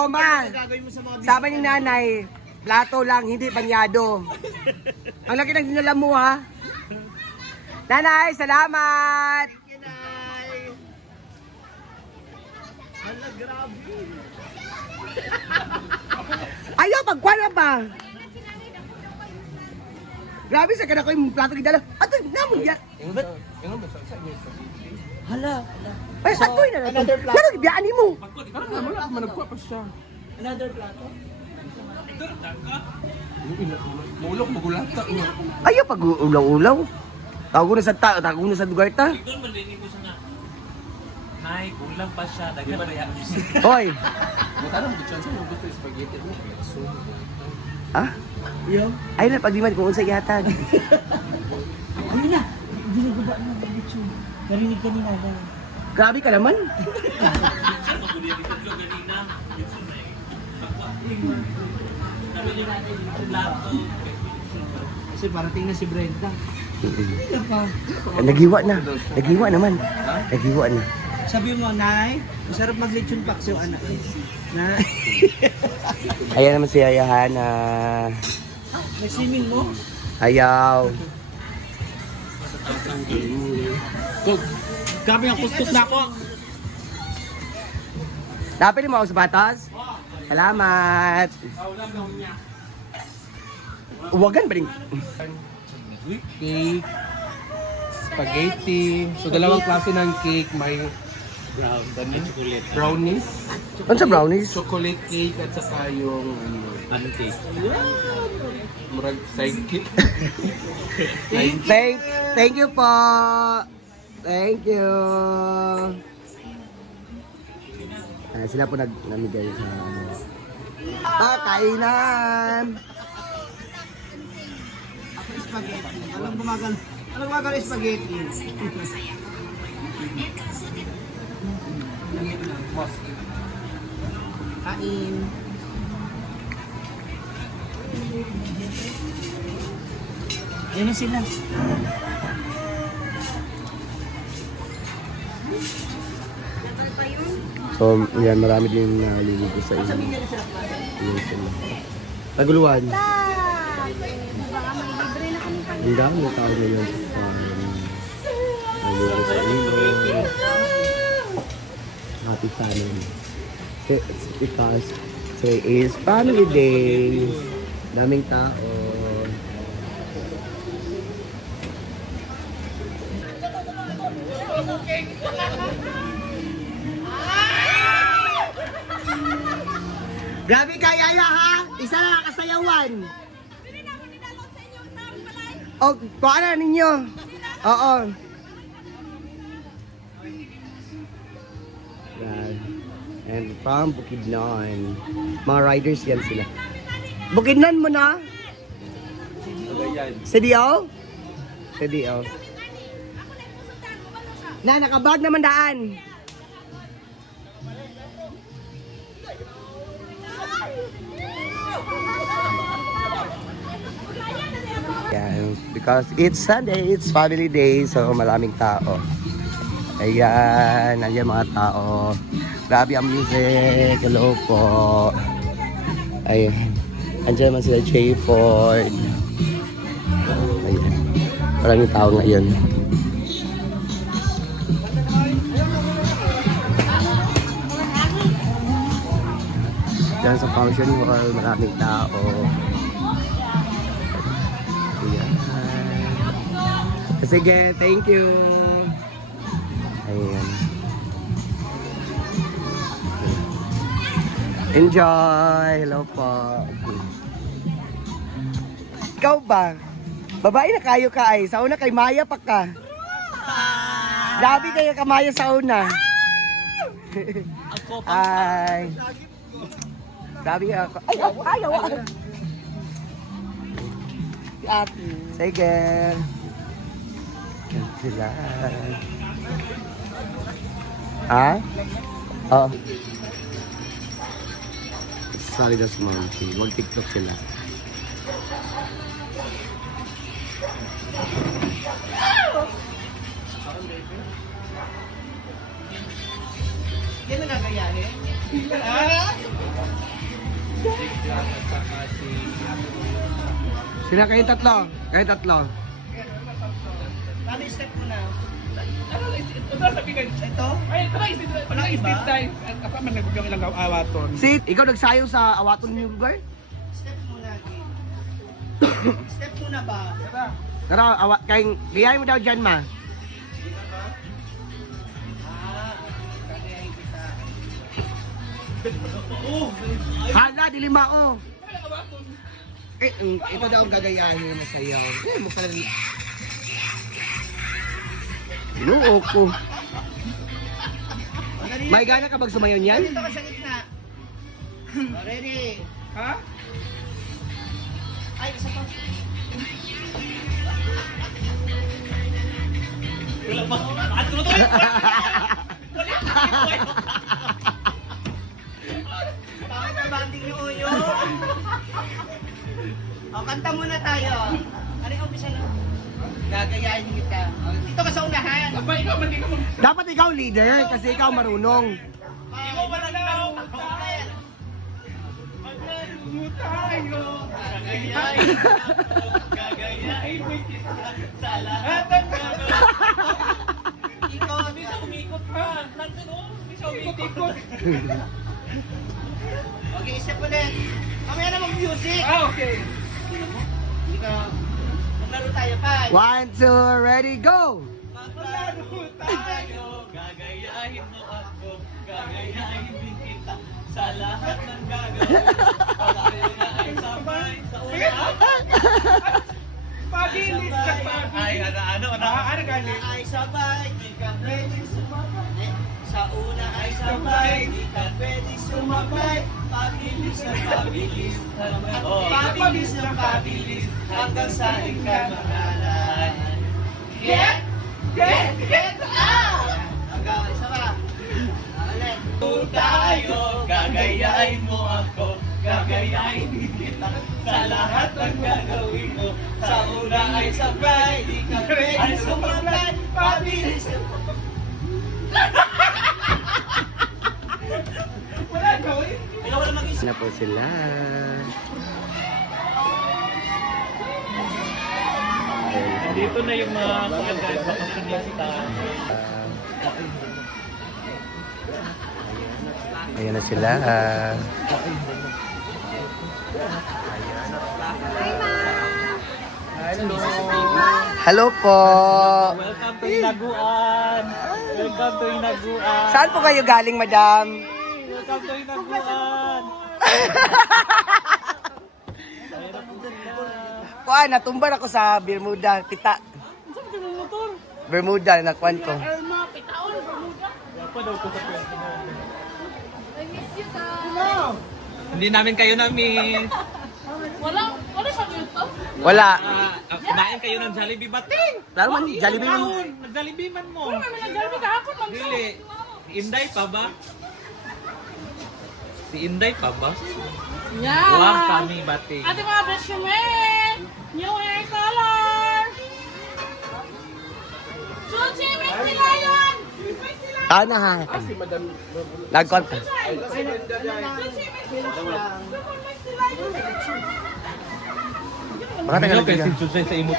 Roma. Sabi ni nanay, plato lang, hindi banyado. Ang laki ng dinala mo, ha? Nanay, salamat! Hala, grabe. Ayaw, pagkuha na ba? Grabe, sa kana ko yung plato ni dala. Ato, namon yan. Hala. Ay, atoy na natin. Pero biyaan mo. Another plato? Mulok, magulata. Ayaw, pag ulaw-ulaw. Tago na sa lugar ta. Doon malinig ko siya nga. Nay, kulang pa siya. Dagan pa yan. Hoy. Tanong ko chance mo gusto spaghetti mo. Ah? Yo. Ay na, pagdiman kung unsa ihatag. Ano na? Ginagawa na ng YouTube. Narinig ka ni Nada. Grabe ka naman. Siya magulihan dito ko ganina. Sabi niya natin, yung plato. Kasi parating na si Brenda. Ano pa? Nagiwa na. Nagiwa naman. Nagiwa na. Sabi mo, Nay, masarap mag-lechon paksiw, anak. Nay. Ayan naman si Ayahana. May swimming mo? Ayaw. Grabe ang kuskus na ako. Dapat mo ako sa batas? Salamat. Uwagan ba rin? Cake, spaghetti. So, dalawang klase ng cake. May Chocolate. brownies, Ano sa brownies? chocolate cake, at saka yung Ano cake? murag side cake. Thank you po. Thank you. Sila po namigay sa ano. Kainan. Ako spaghetti. Anong gumagal? Anong gumagal spaghetti? Kain. Ayun na sila. So, yan, marami din naliligo sa inyo. Naguluhan. Ang dami ng tao ngayon sa naliligo sa inyo. Happy family. It's because today is family day. Daming tao. Grabe kay Yaya, ha? Isa na kasayawan. Oh, kuha na ninyo. Oo. Yan. And from Bukidnon. Mga riders yan sila. Bukidnon mo na? CDO? CDO. Na, nakabag naman daan. Yan, because it's Sunday, it's family day, so maraming tao. Ayan, nandiyan mga tao. Grabe ang music, hello po. Ayan, nandiyan naman sila Jay Ford. Ayan, maraming tao ngayon. Diyan sa function hall, maraming tao. Ayan. Sige, thank you. Ayan. Enjoy! Hello po. Ikaw ba? Babae na kayo ka ay. Sa una kay Maya pa ka. Grabe kayo ka Maya sa una. Ay. Grabe ako. Ay, ayaw. Si ate. Sige. Yan sila. Ha? Oo. Sorry, that's monkey. Mag-tiktok sila. Hindi na gagayahin. Jigjan at saka si... Sila kayong tatlo. Kayong tatlo. Paano step mo na? Ano, ito sabi ka. Ito? Ay, try, parang step time. Ako man nagugam ilang awaton. Sid, ikaw nagsayo sa awaton niyo, girl? Step muna, Gay. Step muna ba? Tara, kayong, gayahin mo daw dyan, ma. Kagayahin kita. Hala, dilimao. Ito daw ang gagayahin na sa'yo. Mo pala. Inuo ko. May gana ka bang sumayon yan? Dito ka sa gitna. Ready? Ha? Ay, isa pa. Wala pa. At tumutuloy! Bakit ka banding ni Uyo? O, kanta muna tayo. Ano yung umpisa na? Gagayahin kita. O, dito ka sa unahan. Aba, ikaw man, ikaw man. Dapat ikaw leader kasi ikaw marunong. Ikaw ba nagtaro? Maglaro tayo. Gagayahin mo kita sa lahat ng Ikaw, Hindi siya umikot ha. Nandun oh. Hindi siya umikot. Okay, isip ulit. Mamaya na mag-music. Ah, okay. Ikaw. Maglaro tayo pa. 1, 2, ready, go! Maglaro Tayo, gagayahin mo ako. Gagayahin din kita sa lahat ng gagawin. Tayo na ay sabay sa una. Pabilis ka pa. Ay, ano? Ano gali? ay sabay, di ka pwede sumabay. Sa una ay sabay, di ka pwede sumabay. Pabilis na pabilis, Oh. pabilis na pabilis, hanggang sa ikay magalan. Get out! Hanggang, isa pa. Ulit. Tayo, gagayahin mo ako. Gagayahin din kita sa lahat ng gagawin mo. Sa una ay sabay, di ka Pwede sumabay, pabilis na Wala ko eh. Ikaw wala mag-isip. Na po sila. Dito na yung mga bakasonista. Ayan na sila. Hello po. Welcome to Hinaguan! Welcome to Hinaguan! Saan po kayo galing, madam? Welcome to Hinaguan! Kuan, natumbar ako sa Bermuda, pita. Bermuda, nakuan ko. Apa daw ko sa pwede mo? Hindi namin kayo na-miss. Wala pa dito. Wala. Kumain kayo ng Jollibee Bating! Lalo man, Jollibee. Nag-Jollibee man mo. Wala naman nag-Jollibee kahapon man. Dili. Si Inday pa ba? Si Inday pa ba? Yeah. Huwag kami Bating. Ate mga best man. New hair color. Chuchi, may sila yan. May sila. Ano ha? Nagkot. Chuchi, may sila. May sila. Mga taga Kasi Chuchay sa imo